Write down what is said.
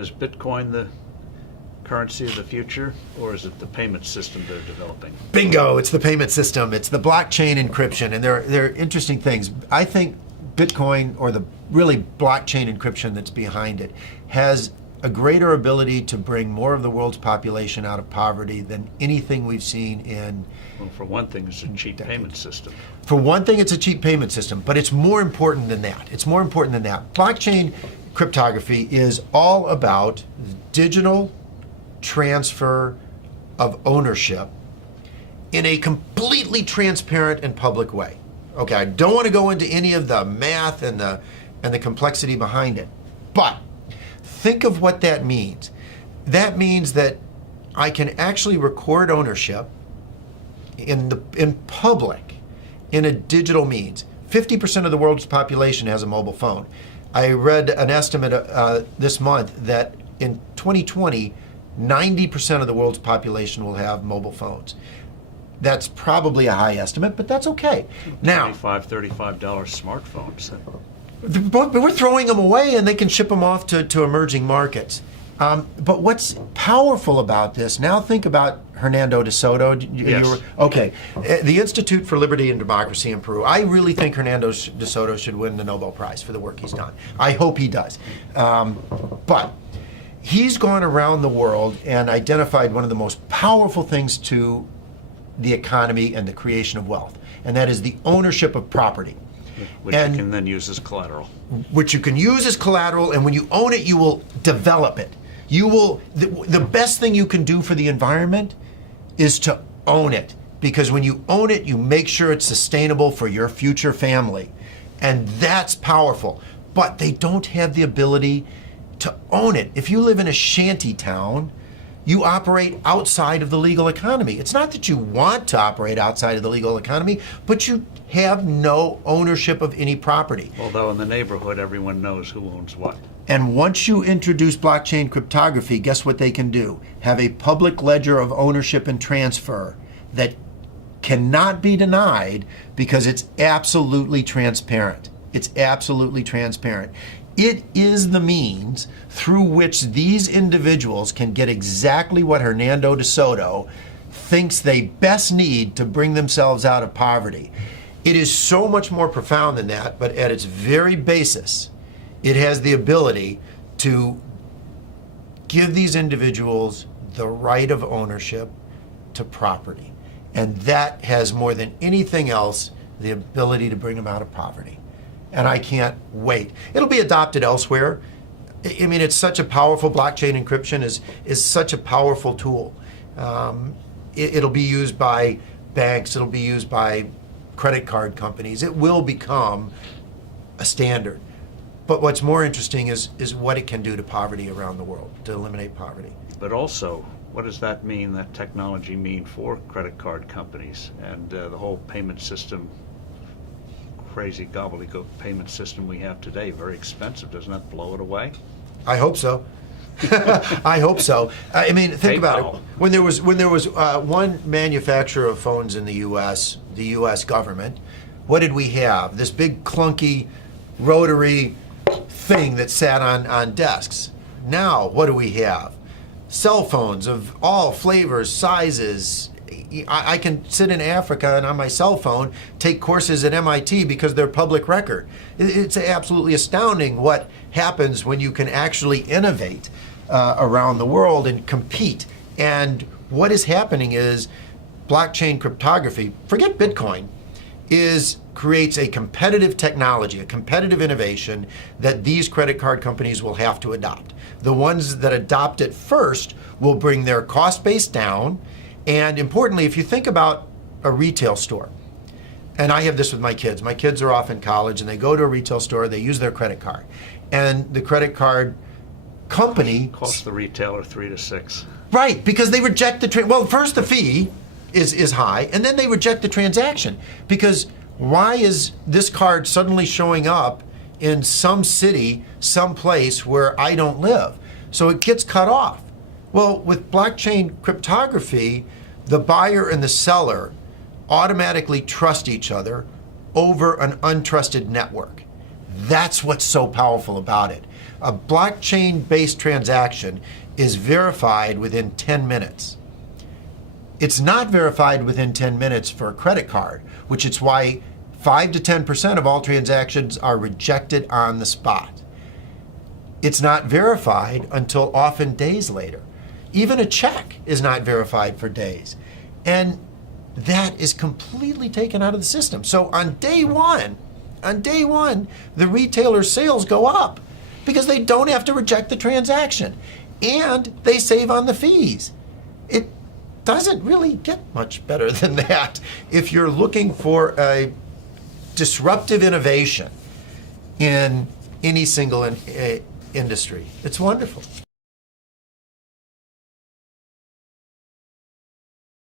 Is Bitcoin the currency of the future, or is it the payment system they're developing? Bingo, it's the payment system. It's the blockchain encryption, and they're interesting things. I think Bitcoin, or the really blockchain encryption that's behind it, has a greater ability to bring more of the world's population out of poverty than anything we've seen in. Well, for one thing, it's a cheap payment system. For one thing, it's a cheap payment system, but it's more important than that. It's more important than that. Blockchain cryptography is all about digital transfer of ownership in a completely transparent and public way. Okay, I don't want to go into any of the math and the complexity behind it, but think of what that means. That means that I can actually record ownership in public in a digital means. 50% of the world's population has a mobile phone. I read an estimate this month that in 2020, 90% of the world's population will have mobile phones. That's probably a high estimate, but that's okay. Now, $25, $35 smartphones. but we're throwing them away, and they can ship them off to emerging markets. But what's powerful about this, now think about Hernando de Soto. Yes. Okay, the Institute for Liberty and Democracy in Peru. I really think Hernando de Soto should win the Nobel Prize for the work he's done. I hope he does. But he's gone around the world and identified one of the most powerful things to the economy and the creation of wealth, and that is the ownership of property. Which you can then use as collateral. Which you can use as collateral, and when you own it, you will develop it. You will, the best thing you can do for the environment is to own it, because when you own it, you make sure it's sustainable for your future family, and that's powerful. But they don't have the ability to own it. If you live in a shanty town, you operate outside of the legal economy. It's not that you want to operate outside of the legal economy, but you have no ownership of any property. Although in the neighborhood, everyone knows who owns what. And once you introduce blockchain cryptography, guess what they can do? Have a public ledger of ownership and transfer that cannot be denied, because it's absolutely transparent. It's absolutely transparent. It is the means through which these individuals can get exactly what Hernando de Soto thinks they best need to bring themselves out of poverty. It is so much more profound than that, but at its very basis, it has the ability to give these individuals the right of ownership to property. And that has, more than anything else, the ability to bring them out of poverty. And I can't wait. It'll be adopted elsewhere. I mean, it's such a powerful, blockchain encryption is such a powerful tool. It'll be used by banks, it'll be used by credit card companies. It will become a standard. But what's more interesting is what it can do to poverty around the world, to eliminate poverty. But also, what does that mean, that technology mean for credit card companies and the whole payment system, crazy gobbledygook payment system we have today? Very expensive. Doesn't that blow it away? I hope so. I hope so. I mean, think about it. When there was one manufacturer of phones in the U.S., the U.S. government, what did we have? This big clunky rotary thing that sat on desks. Now, what do we have? Cell phones of all flavors, sizes. I can sit in Africa and on my cell phone take courses at MIT because they're public record. It's absolutely astounding what happens when you can actually innovate around the world and compete. And what is happening is blockchain cryptography, forget Bitcoin, creates a competitive technology, a competitive innovation that these credit card companies will have to adopt. The ones that adopt it first will bring their cost base down. And importantly, if you think about a retail store, and I have this with my kids are off in college and they go to a retail store, they use their credit card. And the credit card company costs the retailer $3 to $6. Right, because they reject well, first the fee is high, and then they reject the transaction. Because why is this card suddenly showing up in some city, some place where I don't live? So it gets cut off. Well, with blockchain cryptography, the buyer and the seller automatically trust each other over an untrusted network. That's what's so powerful about it. A blockchain-based transaction is verified within 10 minutes. It's not verified within 10 minutes for a credit card, which is why 5 to 10% of all transactions are rejected on the spot. It's not verified until often days later. Even a check is not verified for days. And that is completely taken out of the system. So on day one, the retailer's sales go up because they don't have to reject the transaction and they save on the fees. It doesn't really get much better than that if you're looking for a disruptive innovation in any single industry. It's wonderful.